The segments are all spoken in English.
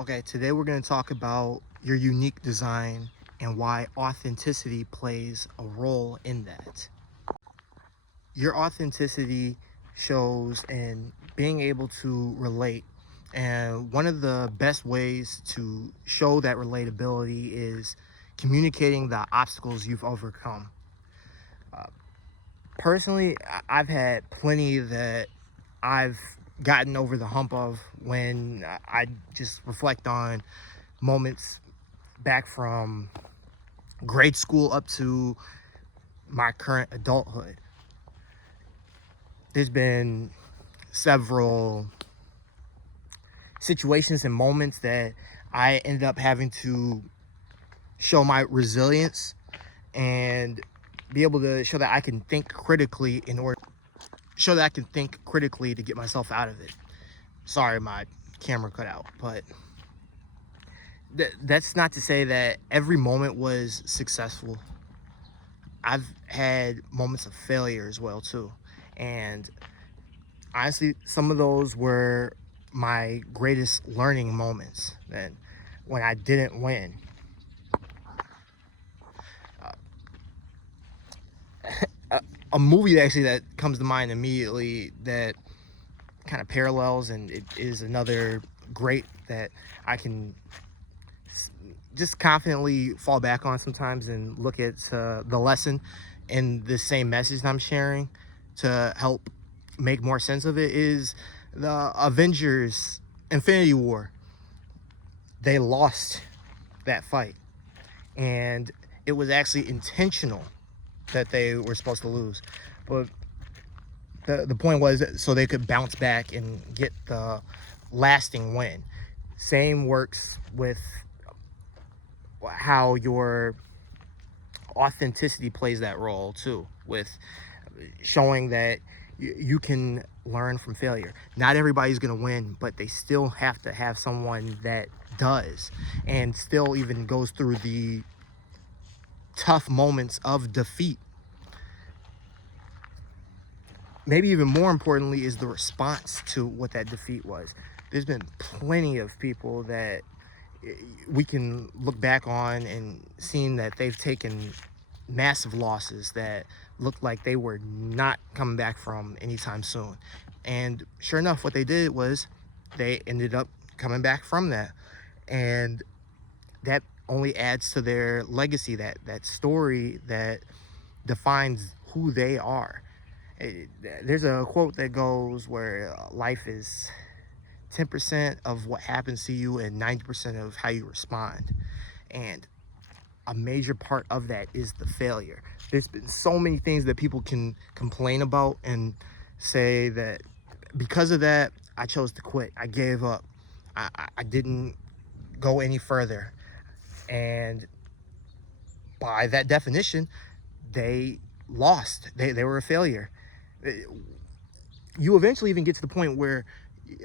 Okay, today we're going to talk about your unique design and why authenticity plays a role in that. Your authenticity shows in being able to relate. And one of the best ways to show that relatability is communicating the obstacles you've overcome. Personally, I've had plenty that I've gotten over the hump of when I just reflect on moments back from grade school up to my current adulthood. There's been several situations and moments that I ended up having to show my resilience and be able to show that I can think critically to get myself out of it. Sorry, my camera cut out, but that's not to say that every moment was successful. I've had moments of failure as well too, and honestly, some of those were my greatest learning moments. And when I didn't win, a movie actually that comes to mind immediately that kind of parallels, and it is another great that I can just confidently fall back on sometimes and look at the lesson and the same message that I'm sharing to help make more sense of it, is the Avengers Infinity War. They lost that fight, and it was actually intentional that they were supposed to lose, but the point was so they could bounce back and get the lasting win. Same works with how your authenticity plays that role too, with showing that you can learn from failure. Not everybody's going to win, but they still have to have someone that does, and still even goes through the tough moments of defeat. Maybe even more importantly is the response to what that defeat was. There's been plenty of people that we can look back on and seeing that they've taken massive losses that looked like they were not coming back from anytime soon. And sure enough, what they did was they ended up coming back from that. And that only adds to their legacy, that story that defines who they are. There's a quote that goes where life is 10% of what happens to you and 90% of how you respond. And a major part of that is the failure. There's been so many things that people can complain about and say that because of that, I chose to quit. I gave up. I didn't go any further. And by that definition, they lost. They were a failure. You eventually even get to the point where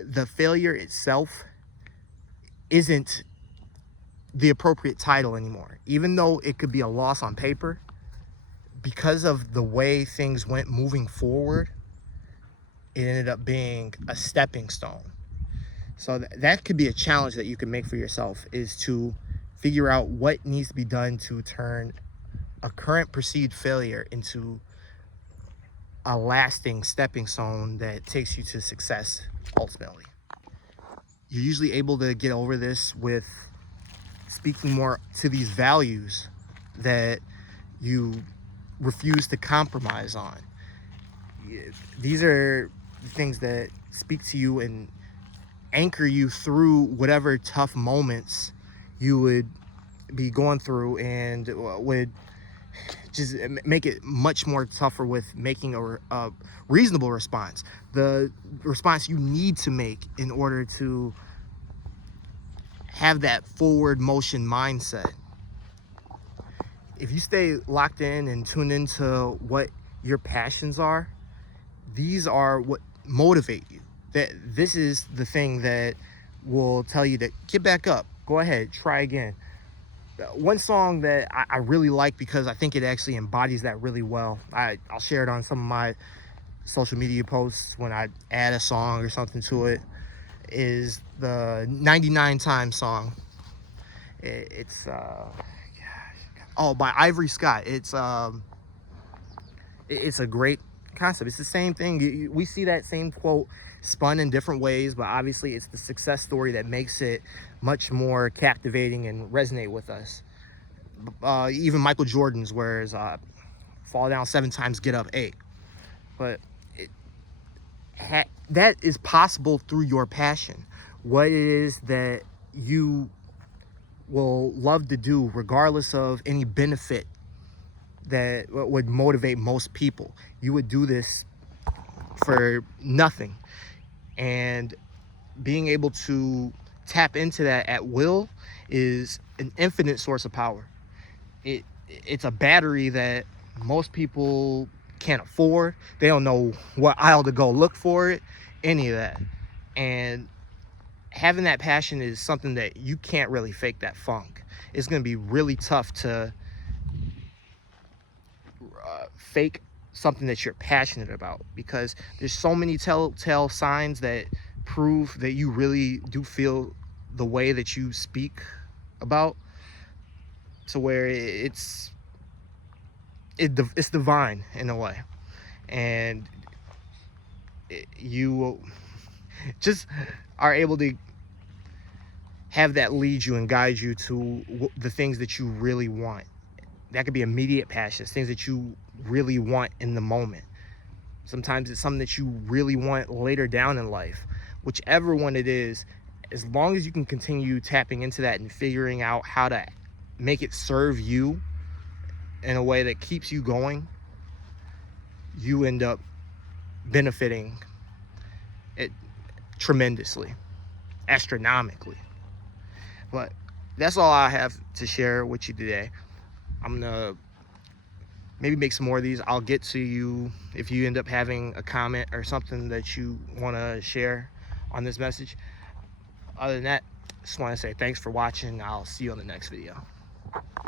the failure itself isn't the appropriate title anymore. Even though it could be a loss on paper, because of the way things went moving forward, it ended up being a stepping stone. So that could be a challenge that you can make for yourself, is to figure out what needs to be done to turn a current perceived failure into a lasting stepping stone that takes you to success ultimately. You're usually able to get over this with speaking more to these values that you refuse to compromise on. These are things that speak to you and anchor you through whatever tough moments you would be going through, and would just make it much more tougher with making a reasonable response, the response you need to make in order to have that forward motion mindset. If you stay locked in and tuned into what your passions are, these are what motivate you. That this is the thing that will tell you to get back up, go ahead, try again. One song that I really like, because I think it actually embodies that really well, I'll share it on some of my social media posts when I add a song or something to it, is the 99 Times song. It's by Ivory Scott. It's a great concept. It's the same thing. We see that same quote spun in different ways, but obviously it's the success story that makes it much more captivating and resonate with us. Even Michael Jordan's, whereas fall down 7 times, get up 8. But that is possible through your passion. What it is that you will love to do, regardless of any benefit that would motivate most people. You would do this for nothing. And being able to tap into that at will is an infinite source of power. It's a battery that most people can't afford. They don't know what aisle to go look for it, any of that. And having that passion is something that you can't really fake that funk. It's going to be really tough to fake something that you're passionate about, because there's so many telltale signs that prove that you really do feel the way that you speak about, to where it's divine in a way. And you just are able to have that lead you and guide you to the things that you really want. That could be immediate passions, things that you really want in the moment. Sometimes it's something that you really want later down in life. Whichever one it is, as long as you can continue tapping into that and figuring out how to make it serve you in a way that keeps you going, you end up benefiting it tremendously, astronomically. But that's all I have to share with you today. I'm gonna maybe make some more of these. I'll get to you if you end up having a comment or something that you want to share on this message. Other than that, just want to say thanks for watching. I'll see you on the next video.